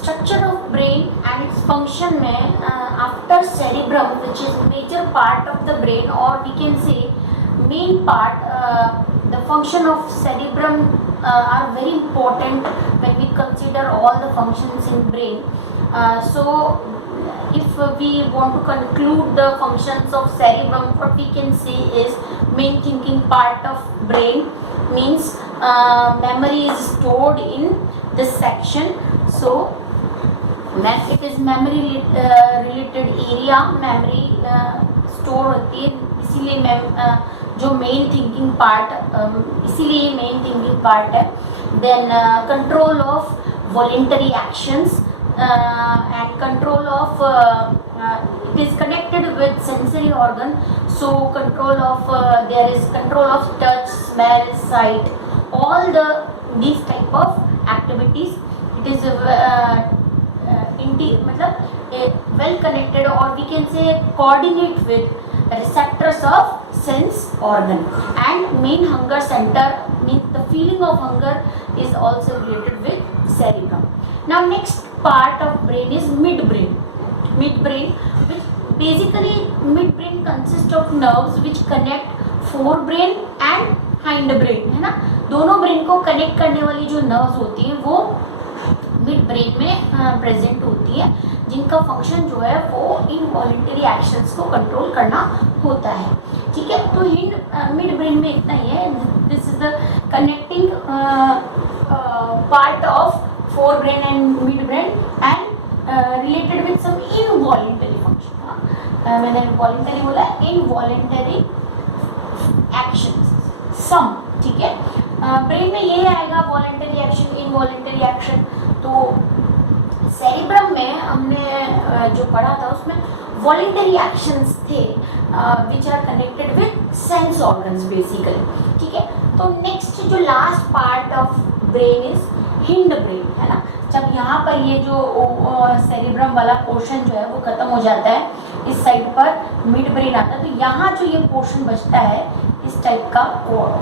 Structure of brain and its function में after cerebrum which is major part of the brain और we can say main part the function of cerebrum are very important when we consider all the functions in brain. So if we want to conclude the functions of cerebrum, what we can say is main thinking part of brain means memory is stored in this section. So it is memory related area, memory store होती है, इसीलिए जो main thinking part इसीलिए main thinking part है. Then control of voluntary actions and control of it is connected with sensory organ, so control of there is control of touch, smell, sight, all these type of activities. It is मतलब well connected or we can say coordinate with receptors of sense organ. And main hunger center means the feeling of hunger is also related with cerebrum. Now next part of brain is midbrain. Midbrain, which basically midbrain consists of nerves which connect forebrain and hindbrain, है ना. दोनों brain को connect करने वाली जो nerves होती हैं वो मिड ब्रेन में प्रेजेंट होती है, जिनका फंक्शन जो है वो इनवॉलेंटरी एक्शंस को कंट्रोल करना होता है. ठीक है, तो मिड ब्रेन में इतना ही है. This is the connecting part of fore brain and mid brain and related with some involuntary function. मैंने वॉलेंटरी बोला, इनवॉलेंटरी एक्शंस सम. ठीक है, ब्रेन में यही आएगा, वॉलेंटरी एक्शन, इनवॉलेंटरी एक्शन. तो सेरिब्रम में हमने जो पढ़ा था उसमें वॉलेंटरी एक्शंस थे which are connected with sense organs basically. ठीक है, तो नेक्स्ट जो last part of brain is hind brain, है ना. जब यहाँ पर ये जो सेरिब्रम वाला पोर्शन जो है वो खत्म हो जाता है, इस साइड पर मिड ब्रेन आता है, तो यहाँ जो ये पोर्शन बचता है इस टाइप का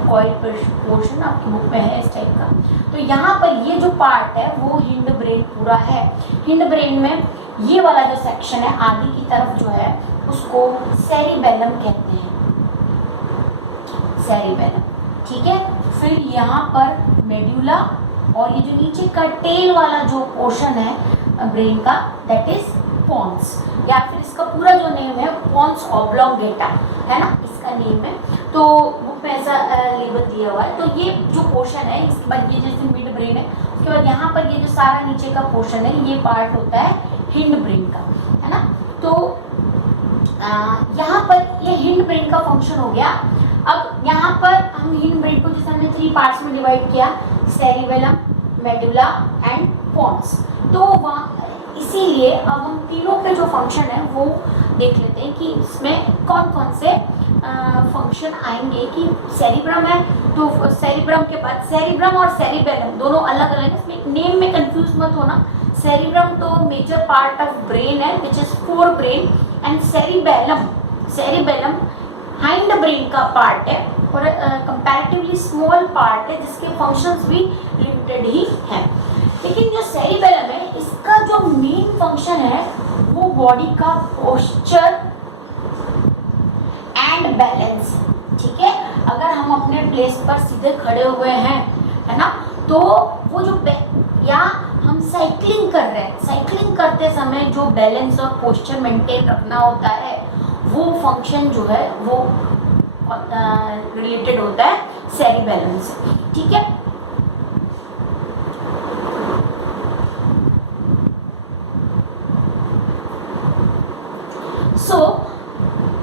कॉइल पोर्शन आपकी बुक में है इस टाइप का. तो यहाँ पर ये जो पार्ट है वो हिंड ब्रेन पूरा है. हिंड ब्रेन में ये वाला जो सेक्शन है आगे की तरफ जो है उसको सेरिबेलम कहते हैं, सेरिबेलम. ठीक है, फिर यहाँ पर मेड्यूला और ये जो नीचे का टेल वाला जो पोर्शन है ब्रेन का दैट इज पोन्स, या फिर इसका पूरा जो नेम है पोन्स ऑब्लोंगेटा, है ना, इसका नेम है. तो बुक में ऐसा लेबल दिया हुआ है. तो ये जो पोर्शन है, इसके बाद ये जैसे मिड ब्रेन है, उसके बाद यहाँ पर ये जो सारा नीचे का पोर्शन है ये पार्ट होता है हिंड ब्रेन का, है ना. तो यहाँ पर ये हिंड ब्रेन का फंक्शन हो गया. अब यहाँ पर हम हिंड ब्रेन को जैसे हमने 3 पार्ट्स में डिवाइड किया, सेरिबेलम, मेडुला एंड पोन्स. तो वहाँ इसीलिए अब हम तीनों के जो फंक्शन है वो देख लेते हैं कि इसमें कौन कौन से फंक्शन आएंगे. कि सेरिब्रम है तो सेरिब्रम के बाद सेरिब्रम और सेरिबेलम दोनों अलग अलग है, इसमें नेम में कंफ्यूज मत होना. सेरिब्रम तो मेजर पार्ट ऑफ ब्रेन है which is four brain, and cerebellum hind brain का पार्ट है और कंपैरेटिवली स्मॉल पार्ट है जिसके फंक्शंस भी लिमिटेड ही हैं. लेकिन जो सेरिबेलम है इसका जो मेन फंक्शन है वो बॉडी का पोस्चर एंड बैलेंस. ठीक है, अगर हम अपने प्लेस पर सीधे खड़े हुए हैं, है ना, तो वो जो या हम साइकिलिंग कर रहे हैं, साइकिलिंग करते समय जो बैलेंस और पोस्चर मेंटेन रखना होता है वो फंक्शन जो है वो रिलेटेड होता है सेरिबेलम से. ठीक है, so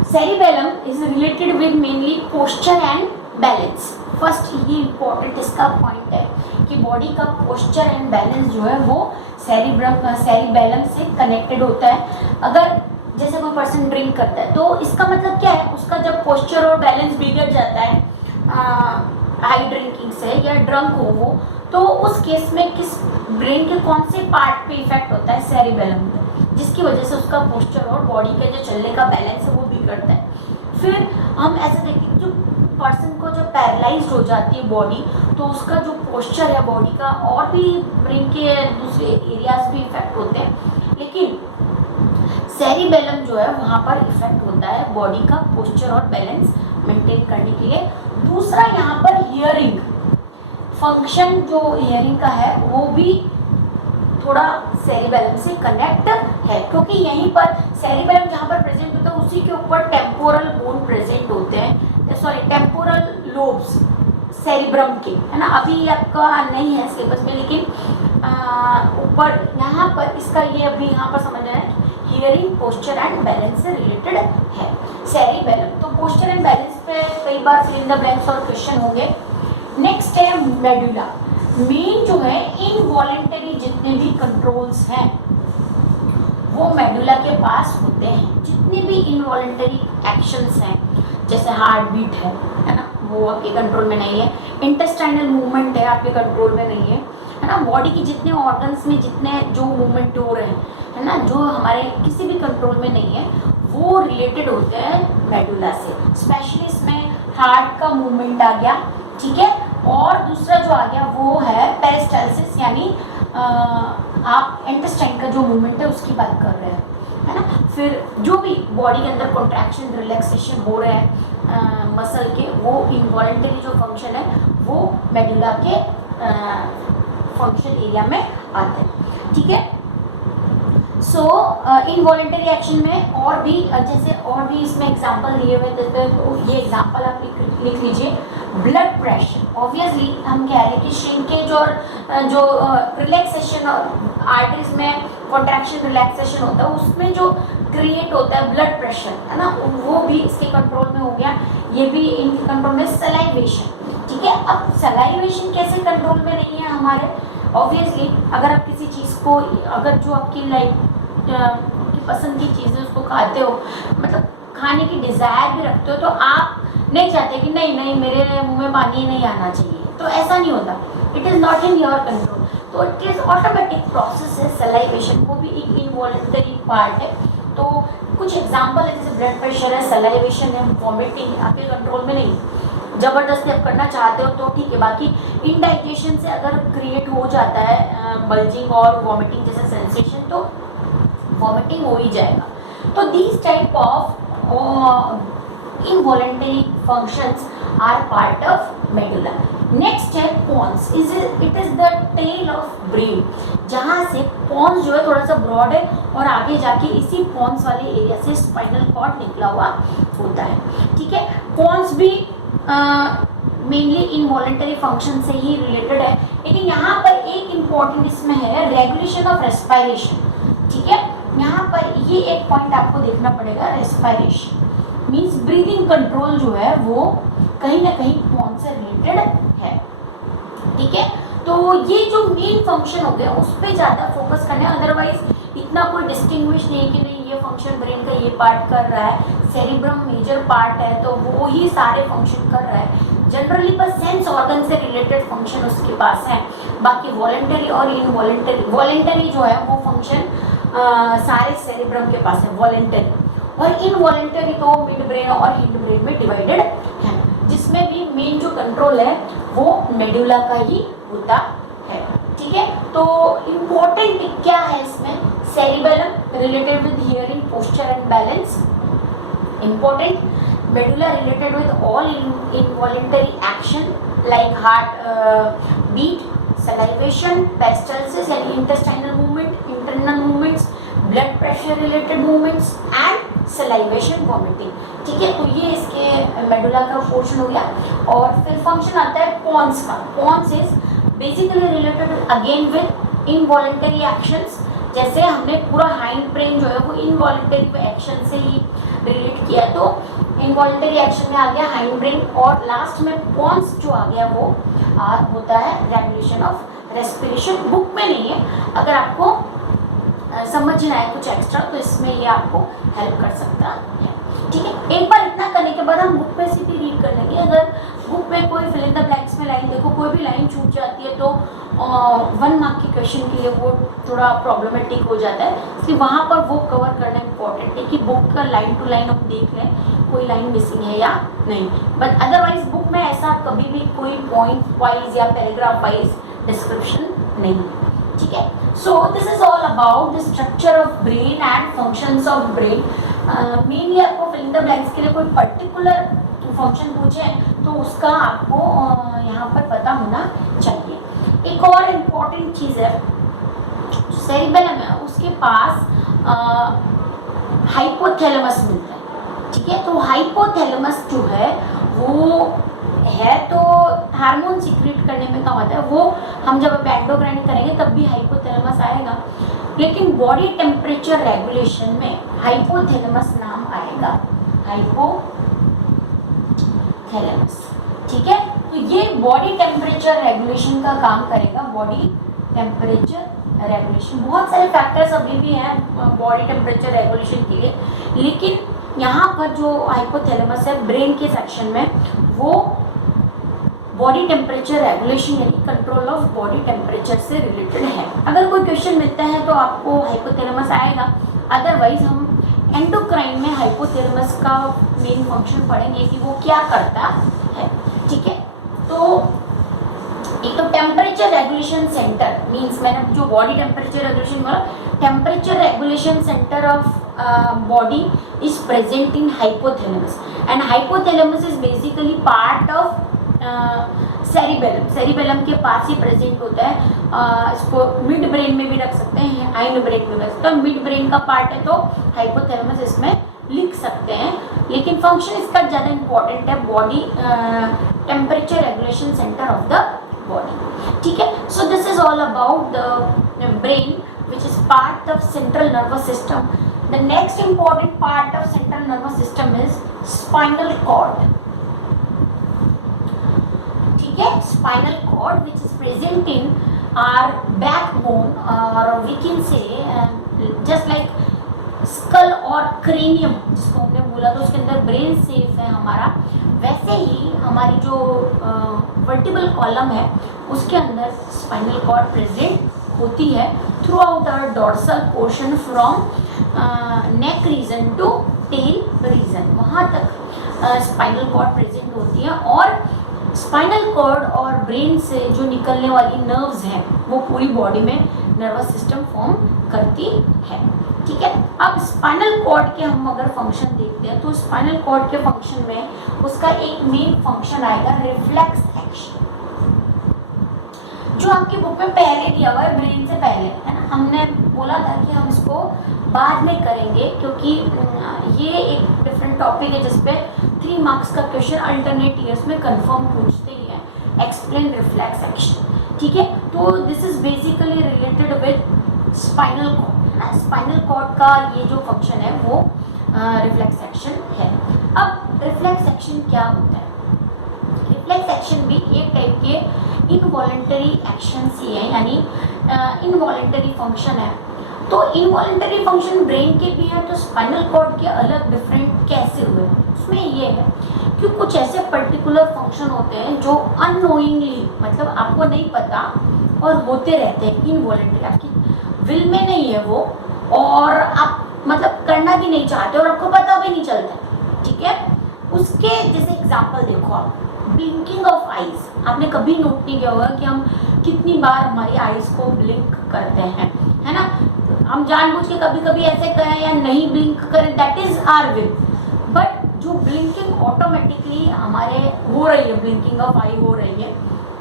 cerebellum is related with mainly posture and balance. First ये इम्पोर्टेंट इसका पॉइंट है कि बॉडी का पोस्चर एंड बैलेंस जो है वो सेरिबेलम से कनेक्टेड होता है. अगर जैसे कोई पर्सन ड्रिंक करता है तो इसका मतलब क्या है, उसका जब पोस्चर और बैलेंस बिगड़ जाता है हाई ड्रिंकिंग से या ड्रंक हो वो, तो उस केस में किस ब्रेन के कौन से पार्ट पे इफेक्ट होता है, सेरिबेलम पे, जिसकी वजह से उसका पोस्चर और बॉडी का जो चलने का बैलेंस है वो बिगड़ता है. फिर हम ऐसे देखते हैं जो पर्सन को जब पैरालाइज्ड हो जाती है बॉडी, तो उसका जो पोस्चर है बॉडी का, और भी ब्रेन के दूसरे एरियाज भी इफेक्ट होते हैं, लेकिन सेरिबेलम जो है वहाँ पर इफेक्ट होता है बॉडी का पोस्चर और बैलेंस मेंटेन करने के लिए। दूसरा यहाँ पर हियरिंग फंक्शन, जो हियरिंग का है वो भी थोड़ा सेरिबेलम से कनेक्ट है, क्योंकि यहीं पर सेरिबेलम जहाँ पर प्रेजेंट होता है उसी के ऊपर टेम्पोरल बोन प्रेजेंट होते हैं, सॉरी टेम्पोरल लोब्स सेरिब्रम के, है ना। अभी आपका नहीं है सिलेबस में, लेकिन ऊपर यहाँ पर इसका ये अभी यहाँ पर समझना है, हियरिंग पोस्चर एंड बैलेंस से रिलेटेड है सेरिबेलम। तो पोस्चर एंड बैलेंस पे कई बार फिल इन द ब्लैंक्स और क्वेश्चन होंगे। नेक्स्ट है मेडुला। मेन जो है इनवॉलेंटरी जितने भी कंट्रोल्स हैं वो मेडुला के पास होते हैं। जितने भी इनवॉलेंटरी एक्शंस हैं, जैसे हार्ट बीट है ना, वो आपके कंट्रोल में नहीं है। इंटेस्टाइनल मूवमेंट है, आपके कंट्रोल में नहीं है ना। बॉडी की जितने ऑर्गन्स में जितने जो मूवमेंट हो रहे हैं, है ना, जो हमारे किसी भी कंट्रोल में नहीं है, वो रिलेटेड होते हैं मेडुला से। स्पेशली इसमें हार्ट का मूवमेंट आ गया, ठीक है। और दूसरा जो आ गया वो है पेरिस्टालसिस, यानी आप इंटेस्टाइन का जो मूवमेंट है उसकी बात कर रहे हैं, है ना। फिर जो भी बॉडी के अंदर कॉन्ट्रैक्शन रिलैक्सेशन हो रहे हैं मसल के, वो इनवॉलेंटरी जो फंक्शन है वो मेडुला के फंक्शन एरिया में आते हैं, ठीक है। सो इनवॉलेंटरी एक्शन में और भी जैसे और भी इसमें एग्जांपल दिए हुए थे, तो ये एग्जांपल आप लिख लीजिए। ब्लड प्रेशर, ऑब्वियसली हम कह रहे हैं कि श्रिंकेज और जो रिलैक्सेशन आर्टरीज में कॉन्ट्रैक्शन रिलैक्सेशन होता है, उसमें जो क्रिएट होता है ब्लड प्रेशर, है ना, वो भी इसके कंट्रोल में हो गया। ये भी इनके कंट्रोल में। सलाइवेशन, ठीक है। अब सलाइवेशन कैसे कंट्रोल में नहीं है हमारे? ऑब्वियसली अगर आप किसी चीज़ को, अगर जो आपकी आपकी पसंद की चीज़ है उसको खाते हो, मतलब खाने की डिज़ायर भी रखते हो, तो आप नहीं चाहते कि नहीं नहीं मेरे मुंह में पानी नहीं आना चाहिए, तो ऐसा नहीं होता। It is not in your control, तो इट इज़ ऑटोमेटिक प्रोसेस है सलाइवेशन, वो भी एक इनवॉलेंटरी पार्ट है। तो कुछ एग्जाम्पल है, जैसे ब्लड प्रेशर है, सलाइवेशन है, वॉमिटिंग है, आपके कंट्रोल में नहीं। ज़बरदस्ती आप करना चाहते हो तो ठीक है, बाकी इंडाइजेशन से अगर क्रिएट हो जाता है बल्जिंग और वॉमिटिंग जैसा सेंसेशन, तो वॉमिटिंग हो ही जाएगा। तो these type of involuntary functions are part of medulla. Next है pons. It is the tail of brain. जहाँ से pons जो है थोड़ा सा ब्रॉड है और आगे जाके इसी pons वाले एरिया से स्पाइनल कॉर्ड निकला हुआ होता है, ठीक है। pons भी मेनली इनवॉलेंटरी फंक्शन से ही रिलेटेड है, लेकिन यहाँ पर एक इम्पॉर्टेंट इसमें है रेगुलेशन ऑफ रेस्पायरेशन, ठीक है। यहाँ पर ये एक पॉइंट आपको देखना पड़ेगा, रेस्पायरेशन मीन्स ब्रीदिंग कंट्रोल जो है वो कहीं ना कहीं पॉन्स से रिलेटेड है, ठीक है। तो ये जो मेन फंक्शन हो गया उस पर ज़्यादा फोकस करना है, अदरवाइज इतना कोई डिस्टिंग्विश नहीं कि नहीं ये फंक्शन ब्रेन का ये पार्ट कर रहा है, सेरिब्रम मेजर पार्ट है तो वो ही सारे फंक्शन कर रहा है। जनरली बस सेंस ऑर्गन से रिलेटेड फंक्शन उसके पास है, बाकी वॉलेंटरी और इनवॉलेंटरी, वॉलेंटरी जो है वो फंक्शन सारे सेरिब्रम के पास है वॉलेंटरी, और इनवॉलेंटरी तो मिड ब्रेन और हिंड ब्रेन में डिवाइडेड है, जिसमें भी मेन जो कंट्रोल है वो मेडुला का ही होता है, ठीक है। तो इम्पोर्टेंट क्या है इसमें? Cerebellum related with hearing, posture and balance, important. Medulla related with all involuntary action like heart beat, salivation, peristalsis यानी intestinal movement, internal movements, blood pressure related movements and salivation, vomiting, ठीक है। तो ये इसके medulla का portion हो गया। और फिर फंक्शन आता है पॉन्स का। Pons is basically related again with involuntary actions, जैसे हमने पूरा हाइंड ब्रेन जो है वो इनवॉलेंटरी एक्शन से ही रिलेट किया, तो इनवॉलेंटरी एक्शन में आ गया हाइंड ब्रेन, और लास्ट में पॉन्स जो आ गया वो होता है रेगुलेशन ऑफ रेस्पिरेशन। बुक में नहीं है, अगर आपको समझना है कुछ एक्स्ट्रा तो इसमें ये आपको हेल्प कर सकता है, ठीक है। एक बार इतना करने के बाद हम बुक में से भी रीड कर लेंगे। अगर बुक में कोई फिल इन द ब्लैंक्स में लाइन देखो, कोई भी लाइन छूट जाती है तो 1 मार्क के क्वेश्चन के लिए वो थोड़ा प्रॉब्लमेटिक हो जाता है, इसलिए वहाँ पर वो कवर करना इम्पोर्टेंट है कि बुक का लाइन टू लाइन हम देख लें कोई लाइन मिसिंग है या नहीं। बट अदरवाइज बुक में ऐसा कभी भी कोई पॉइंट वाइज या पैराग्राफ वाइज डिस्क्रिप्शन नहीं है, ठीक है। So this is all about the structure of brain and functions of brain. Mainly आपको फिल इन द ब्लैंक्स के लिए कोई पर्टिकुलर फंक्शन पूछे तो उसका आपको यहाँ पर पता होना चाहिए। एक और इम्पॉर्टेंट चीज़ है, सेरिबेलम है उसके पास हाइपोथैलेमस मिलता है, ठीक है। तो हाइपोथैलेमस जो है वो है तो हार्मोन सीक्रेट करने में काम आता है, वो हम जब एंडोक्राइन करेंगे तब भी हाइपोथैलेमस आएगा, लेकिन बॉडी टेम्परेचर रेगुलेशन में हाइपोथैलेमस नाम आएगा, हाइपोथैलेमस, ठीक है। तो ये बॉडी टेम्परेचर रेगुलेशन का काम करेगा, बॉडी टेम्परेचर रेगुलेशन। बहुत सारे फैक्टर्स अभी भी हैं बॉडी टेम्परेचर रेगुलेशन के लिए, लेकिन यहाँ पर जो हाइपोथैलेमस है ब्रेन के सेक्शन में वो बॉडी टेम्परेचर रेगुलेशन यानी कंट्रोल ऑफ बॉडी टेम्परेचर से रिलेटेड है। अगर कोई क्वेश्चन मिलता है तो आपको हाइपोथैलेमस आएगा, अदरवाइज हम एंडोक्राइन में हाइपोथैलेमस का मेन फंक्शन पढ़ेंगे कि वो क्या करता है, ठीक है। तो एक तो टेम्परेचर रेगुलेशन सेंटर मींस, मैंने जो बॉडी टेम्परेचर रेगुलेशन बोला, temperature regulation centre of body is present in hypothalamus and hypothalamus is basically part of cerebellum, cerebellum के पास ही प्रेजेंट होता है। इसको मिड ब्रेन में भी रख सकते हैं, हाइंड ब्रेन में भी रख सकते हैं, मिड ब्रेन का पार्ट है तो हाइपोथैलेमस इसमें लिख सकते हैं, लेकिन फंक्शन इसका ज़्यादा इंपॉर्टेंट है, body temperature regulation centre of the body, ठीक है। So this is all about the brain which is part of central nervous system. The next important part of central nervous system is spinal cord, ठीक है। Spinal cord which is present in our backbone, और we can say just like skull और cranium जिसको हमने बोला तो उसके अंदर ब्रेन सेफ है हमारा, वैसे ही हमारी जो वर्टिबल कॉलम है उसके अंदर स्पाइनल कॉर्ड प्रेजेंट होती है throughout our dorsal portion from neck region to tail region, वहाँ तक स्पाइनल कॉर्ड प्रेजेंट होती है। और स्पाइनल कॉर्ड और ब्रेन से जो निकलने वाली नर्व्स हैं वो पूरी बॉडी में नर्वस सिस्टम फॉर्म करती है, ठीक है। अब स्पाइनल कॉर्ड के हम अगर फंक्शन देखते हैं तो स्पाइनल कॉर्ड के फंक्शन में उसका एक मेन फंक्शन आएगा रिफ्लेक्स एक्शन, जो आपकी बुक में पहले दिया हुआ है ब्रेन से पहले, है ना। हमने बोला था कि हम इसको बाद में करेंगे क्योंकि ये एक डिफरेंट टॉपिक है जिसपे 3 मार्क्स का क्वेश्चन अल्टरनेट ईयर्स में कंफर्म पूछते ही हैं, एक्सप्लेन रिफ्लेक्स एक्शन, ठीक है। तो this is basically related with spinal cord, है ना। स्पाइनल कॉर्ड का ये जो फंक्शन है वो रिफ्लेक्स एक्शन है। अब रिफ्लेक्स एक्शन क्या होता है? रिफ्लेक्स एक्शन भी एक टाइप के इनवॉलेंटरी एक्शंस ही है, यानी इनवॉलेंटरी फंक्शन है। तो इनवॉलेंटरी फंक्शन ब्रेन के भी है, तो स्पाइनल कॉर्ड के अलग डिफरेंट कैसे हुए? उसमें ये है कि कुछ ऐसे पर्टिकुलर फंक्शन होते हैं जो अननोइंगली, मतलब आपको नहीं पता और होते रहते हैं, इनवॉलेंटरी, आपकी विल में नहीं है वो, और आप मतलब करना भी नहीं चाहते और आपको पता भी नहीं चलता, ठीक है। उसके जैसे एग्जाम्पल देखो आप, ब्लिंकिंग ऑफ आईज, आपने कभी नोट नहीं किया होगा कि हम कितनी बार हमारी आईज को ब्लिंक करते हैं, है ना। हम जानबूझ के कभी कभी ऐसे करें या नहीं ब्लिंक करें, that is our will, but जो ब्लिंकिंग ऑटोमेटिकली हमारे हो रही है, ब्लिंकिंग ऑफ आई हो रही है,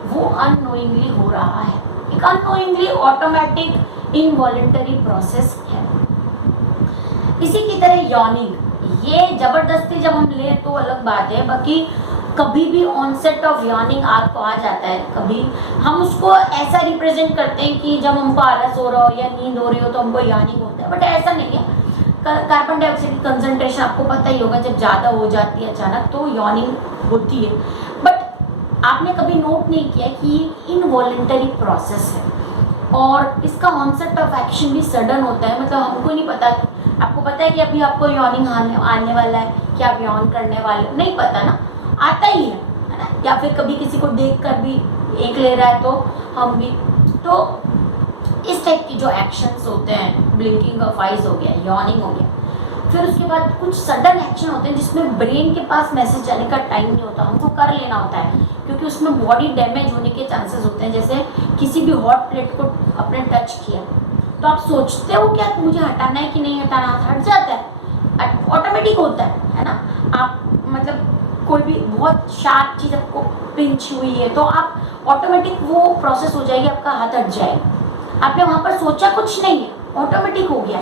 वो अननोइंगली हो रहा है, एक अननोइंगली ऑटोमेटिक इनवॉलेंटरी प्रोसेस है। इसी की तरह यॉर्निंग, ये जबरदस्ती जब हम ले तो अलग बात है, बाकी कभी भी ऑनसेट ऑफ यॉर्निंग आपको आ जाता है, कभी हम उसको ऐसा रिप्रेजेंट करते हैं कि जब हमको आलस हो रहा हो या नींद हो रही हो तो हमको यॉर्निंग होता है, बट ऐसा नहीं है। कार्बन डाइऑक्साइड की कंसंट्रेशन आपको पता ही होगा, जब ज़्यादा हो जाती है अचानक तो यॉर्निंग होती है, बट आपने कभी नोट नहीं किया कि ये इनवॉलेंटरी प्रोसेस है और इसका ऑनसेट ऑफ एक्शन भी सडन होता है, मतलब हमको नहीं पता। आपको पता है कि अभी आपको यॉर्निंग आने वाला है, कि आप यॉर्न करने वाले, नहीं पता ना, आता ही है है ना, या फिर कभी किसी को देखकर भी एक ले रहा है तो हम भी, तो इस टाइप की जो एक्शंस होते हैं, ब्लिंकिंग ऑफ आइज हो गया, यॉर्निंग हो गया। फिर उसके बाद कुछ सडन एक्शन होते हैं जिसमें ब्रेन के पास मैसेज जाने का टाइम नहीं होता, हमको कर लेना होता है, क्योंकि उसमें बॉडी डैमेज होने के चांसेस होते हैं। जैसे किसी भी हॉट प्लेट को आपने टच किया तो आप सोचते हो क्या मुझे हटाना है कि नहीं हटाना, हट जाता है, ऑटोमेटिक होता है ना। आप मतलब कोई भी बहुत शार्प चीज़ आपको पिंच हुई है तो आप ऑटोमेटिक वो प्रोसेस हो जाएगी, आपका हाथ हट जाएगा, आपने वहाँ पर सोचा कुछ नहीं है, ऑटोमेटिक हो गया।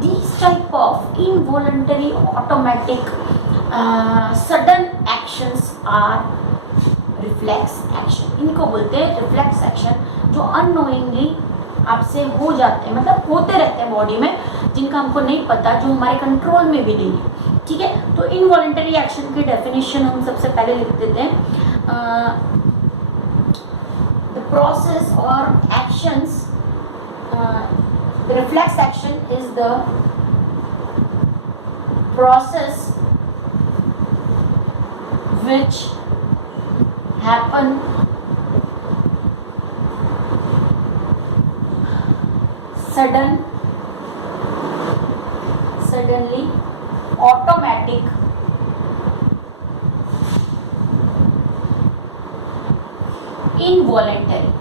These type of involuntary automatic sudden actions are reflex action। इनको बोलते हैं रिफ्लेक्स एक्शन, जो अननोइंगली आपसे हो जाते हैं, मतलब होते रहते हैं बॉडी में, जिनका हमको नहीं पता, जो हमारे कंट्रोल में भी नहीं है। ठीक है, तो इनवॉलंटरी एक्शन की डेफिनेशन हम सबसे पहले लिख देते हैं। द प्रोसेस और actions, the reflex action is the process which happen suddenly, automatic, involuntary,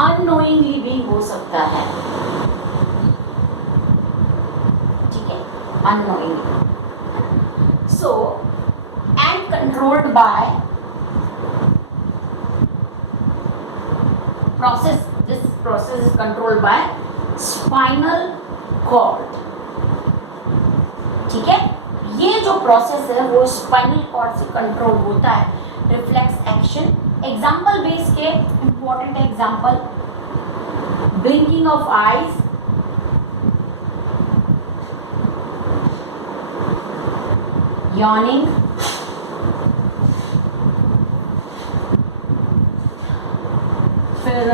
unknowingly भी हो सकता है। ठीक है, unknowingly, so and controlled by process, this process is controlled by spinal cord. ठीक है, ये जो प्रोसेस है वो स्पाइनल कॉर्ड से कंट्रोल होता है, रिफ्लेक्स एक्शन। एग्जाम्पल बेस के important example, blinking of eyes, yawning, फिर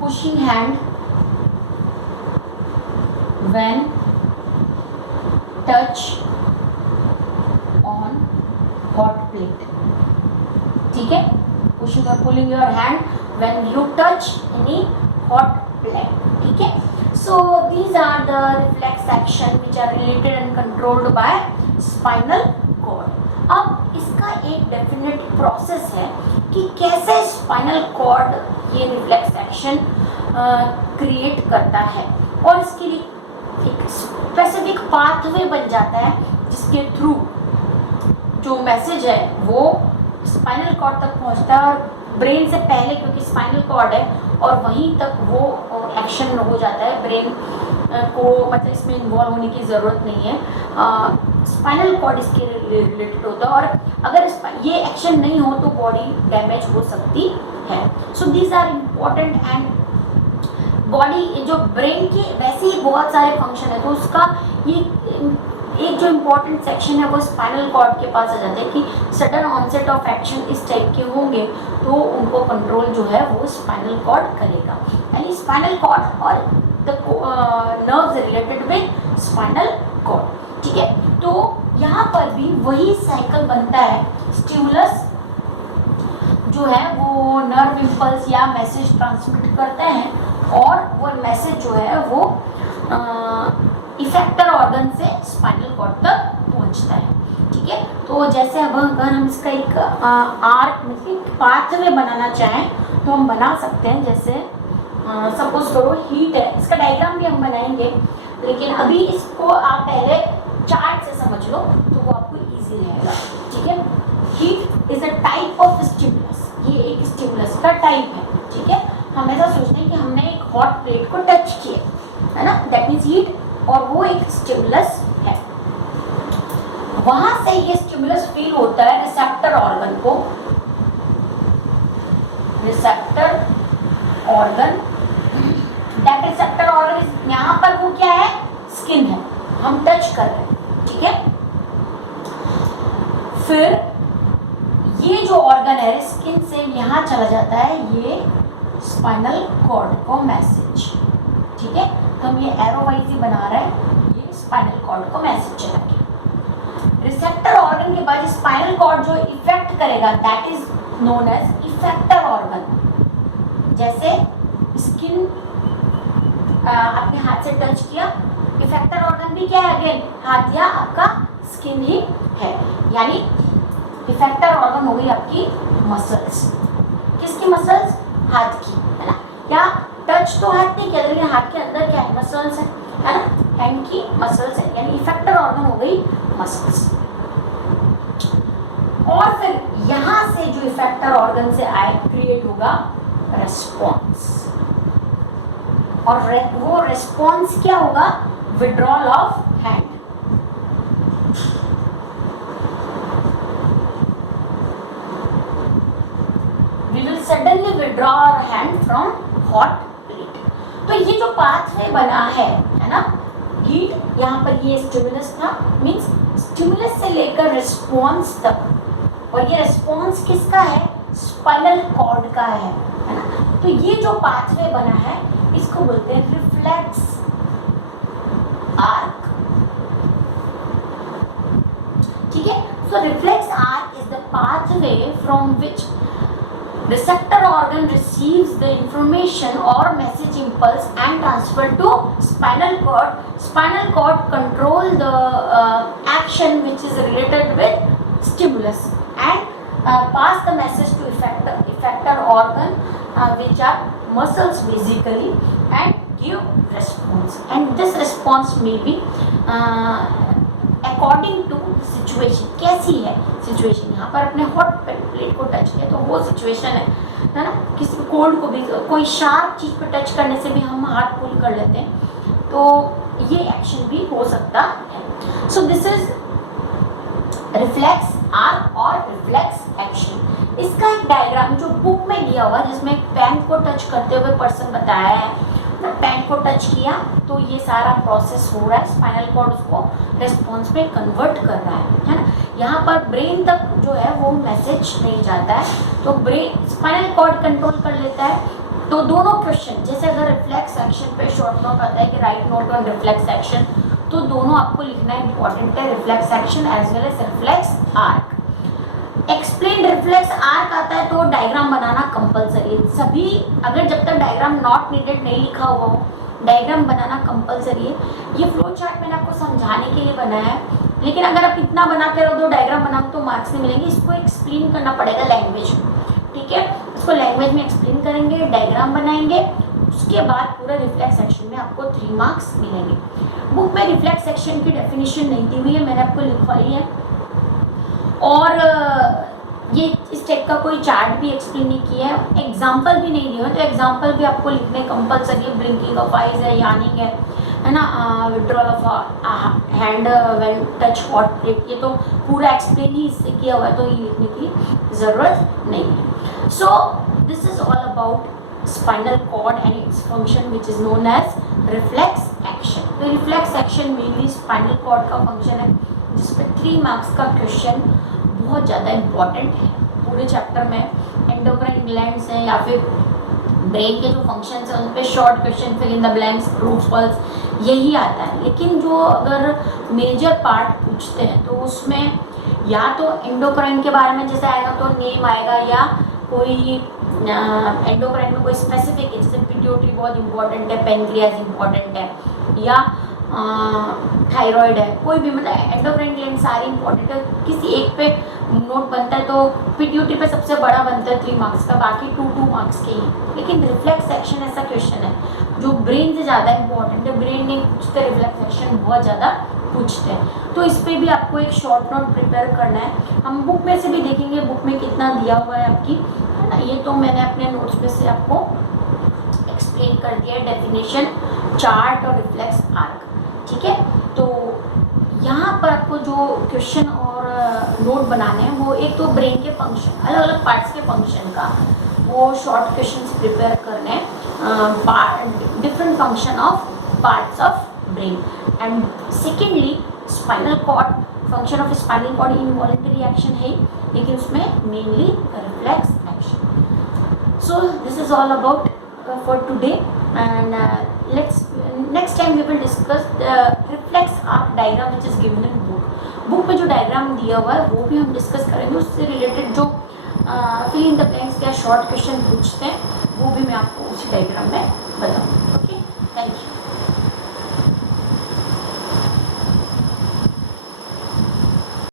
pushing hand when touch on hot plate। ठीक है, pushing or pulling your hand when you touch any hot plate। ठीक है, so these are the reflex action which are related and controlled by spinal cord। अब इसका एक definite process है कि कैसे स्पाइनल कॉर्ड ये रिफ्लेक्स एक्शन क्रिएट करता है, और इसके लिए एक स्पेसिफिक पाथवे बन जाता है जिसके थ्रू जो मैसेज है वो स्पाइनल कॉर्ड तक पहुंचता है, और ब्रेन से पहले, क्योंकि स्पाइनल कॉर्ड है और वहीं तक वो एक्शन हो जाता है। ब्रेन को मतलब इसमें इन्वॉल्व होने की ज़रूरत नहीं है, स्पाइनल कॉर्ड इसके रिलेटेड होता है, और अगर ये एक्शन नहीं हो तो बॉडी डैमेज हो सकती है। So these are important, and body जो ब्रेन के वैसे ही बहुत सारे फंक्शन है, तो उसका ये एक जो इम्पोर्टेंट सेक्शन है वो स्पाइनल कॉर्ड के पास आ जाता है कि सडन ऑनसेट ऑफ एक्शन इस टाइप के होंगे तो उनको कंट्रोल जो है वो स्पाइनल कॉर्ड करेगा, यानी स्पाइनल कॉर्ड और the nerves related with spinal cord. ठीक है, तो यहाँ पर भी वही साइकिल बनता है, स्टिमुलस जो है वो नर्व इम्पल्स या मैसेज ट्रांसमिट करते हैं, और वो मैसेज जो है वो इफेक्टर ऑर्गन से स्पाइनल कॉर्ड तक पहुंचता है। ठीक है, तो जैसे अब अगर हम इसका एक आर्क मतलब पाथवे बनाना चाहें तो हम बना सकते हैं। जैसे सपोज करो हीट है, इसका डायग्राम भी हम बनाएंगे, लेकिन अभी इसको आप पहले चार्ट से समझ लो तो वो आपको इजी रहेगा। ठीक है, heat is a type of stimulus, ये एक स्टिमुलस का टाइप है। ठीक है, हम ऐसा सोचते हैं कि हमने एक हॉट प्लेट को टच किया है ना, दैट मीन्स हीट, और वो एक स्टिमुलस है। वहां से ये स्टिमुलस फील होता है रिसेप्टर ऑर्गन को, receptor organ, that receptor organ यहाँ पर वो क्या है, स्किन है, हम टच कर रहे हैं। ठीक है, फिर ये जो ऑर्गन है स्किन से यहाँ चला जाता है ये स्पाइनल कॉर्ड को मैसेज। ठीक है, तो हम ये एरो वाइज ही बना रहे हैं, ये स्पाइनल कॉर्ड को मैसेज चला गया। रिसेप्टर ऑर्गन के बाद स्पाइनल कॉर्ड जो इफेक्ट करेगा that is known as effector organ. जैसे स्किन अपने हाथ से टच किया, इफेक्टर ऑर्गन भी क्या है, अगेन हाथ या आपका स्किन ही है, यानी इफेक्टर ऑर्गन हो गई आपकी मसल्स। किसकी मसल्स? हाथ की, है ना, या टच तो हाथ नहीं किया लेकिन हाथ के अंदर क्या है, मसल्स है ना, हैंड की मसल्स है, यानी इफेक्टर ऑर्गन हो गई मसल्स। और फिर यहां से जो इफेक्टर ऑर्गन से आए क्रिएट होगा रेस्पॉन्स, और वो रेस्पॉन्स क्या होगा, withdrawal of hand. We will suddenly withdraw our hand from hot plate। तो ये जो पाथवे बना है ना, हीट, यहाँ पर ये स्टिमुलस था, मींस स्टिमुलस से लेकर रिस्पॉन्स तक, और ये रिस्पॉन्स किसका है, स्पाइनल कॉर्ड का है ना। तो ये जो पाथवे बना है इसको बोलते हैं रिफ्लेक्स आर्क, ठीक है। So reflex arc is the pathway from which receptor organ receives the information or message impulse and transfer to spinal cord. Spinal cord control the action which is related with stimulus and pass the message to effector organ which are muscles basically, and give response, and this response may be according to situation. कैसी है situation, यहाँ पर अपने hot plate को touch किया तो वो situation है ना, किसी कोल्ड को भी, कोई शार्प चीज़ पे टच करने से भी हम हाथ पुल कर लेते हैं, तो ये एक्शन भी हो सकता है। So this is reflex arc और रिफ्लेक्स एक्शन। इसका एक डायग्राम जो बुक में दिया हुआ, जिसमें पेन को टच करते हुए पर्सन बताया है, पेन को टच किया तो ये सारा प्रोसेस हो रहा है, स्पाइनल कॉर्ड उसको रिस्पॉन्स में कन्वर्ट कर रहा है ना। यहाँ पर ब्रेन तक जो है वो मैसेज नहीं जाता है, तो ब्रेन स्पाइनल कॉर्ड कंट्रोल कर लेता है। तो दोनों क्वेश्चन, जैसे अगर रिफ्लेक्स एक्शन पे शॉर्ट नोट आता है कि right note on reflex action, तो दोनों आपको लिखना इंपॉर्टेंट है, reflex action as well as reflex arc. Explain reflex arc आता है तो डायग्राम बनाना कंपलसरी है। सभी, अगर जब तक डायग्राम नॉट नीडेड नहीं लिखा हुआ हो, डायग्राम बनाना कंपलसरी है। ये फ्लो चार्ट मैंने आपको समझाने के लिए बनाया है, लेकिन अगर आप इतना बना के रहो, दो डायग्राम बनाओ तो मार्क्स नहीं मिलेंगे। इसको एक्सप्लेन करना पड़ेगा लैंग्वेज में, ठीक है। इसको लैंग्वेज में एक्सप्लेन करेंगे, डायग्राम बनाएंगे, उसके बाद पूरा रिफ्लेक्स सेक्शन में आपको 3 मार्क्स मिलेंगे। बुक में रिफ्लेक्स सेक्शन की डेफिनेशन नहीं दी हुई है, मैंने आपको लिखवाई है, और ये इस टाइप का कोई चार्ट भी एक्सप्लेन नहीं किया है, एग्जाम्पल भी नहीं दिया है, तो एग्जाम्पल भी आपको लिखने कंपलसरी है। ब्लिंकिंग ऑफ आइज है, यानिंग है ना, withdrawal of hand when touch hot plate, ये तो पूरा एक्सप्लेन ही इससे किया हुआ है, तो ये लिखने की ज़रूरत नहीं है। So this is all about spinal cord and its function which is known as reflex action. तो reflex action mainly spinal cord का फंक्शन है, जिसपे 3 मार्क्स का क्वेश्चन बहुत ज़्यादा इम्पॉर्टेंट है। पूरे चैप्टर में एंडोक्राइन ग्लैंड्स हैं या फिर ब्रेन के जो फंक्शंस हैं उन पे short question, fill in the blanks, true false, यही आता है। लेकिन जो अगर मेजर पार्ट पूछते हैं तो उसमें या तो एंडोक्राइन के बारे में जैसे आएगा तो नेम आएगा, या कोई एंडोक्राइन में कोई स्पेसिफिक है, जैसे पिट्यूटरी बहुत इंपॉर्टेंट है, पेनक्रियाज इंपॉर्टेंट है, या थायराइड है, कोई भी, मतलब एंडोक्राइन ग्लैंड सारी इंपॉर्टेंट है। किसी एक पे नोट बनता है तो पिट्यूटरी पे सबसे बड़ा बनता है 3 मार्क्स का, बाकी 2 मार्क्स के ही। लेकिन रिफ्लेक्स सेक्शन ऐसा क्वेश्चन है जो ब्रेन से ज़्यादा इंपॉर्टेंट है, ब्रेन नहीं पूछते, रिफ्लेक्स सेक्शन बहुत ज़्यादा पूछते हैं। तो इस पर भी आपको एक शॉर्ट नोट प्रिपेयर करना है। हम बुक में से भी देखेंगे, बुक में कितना दिया हुआ है आपकी, है ना। ये तो मैंने अपने नोट्स में से आपको एक्सप्लेन कर दिया, डेफिनेशन, चार्ट और रिफ्लेक्स आर्क, ठीक है। तो यहाँ पर आपको जो क्वेश्चन और नोट बनाने हैं वो एक तो ब्रेन के फंक्शन, अलग अलग पार्ट्स के फंक्शन का वो शॉर्ट क्वेश्चंस प्रिपेयर करने हैं, different function of parts of brain, and secondly spinal cord, function of spinal cord involuntary action है, लेकिन उसमें mainly reflex action. So this is all about for today, and let's next time we will discuss the reflex arc diagram which is given in book में जो diagram दिया हुआ है वो भी हम डिस्कस करेंगे। उससे रिलेटेड जो फिल इन द ब्लैंक्स या शॉर्ट क्वेश्चन पूछते हैं वो भी मैं आपको उसी डायग्राम में बताऊँगी।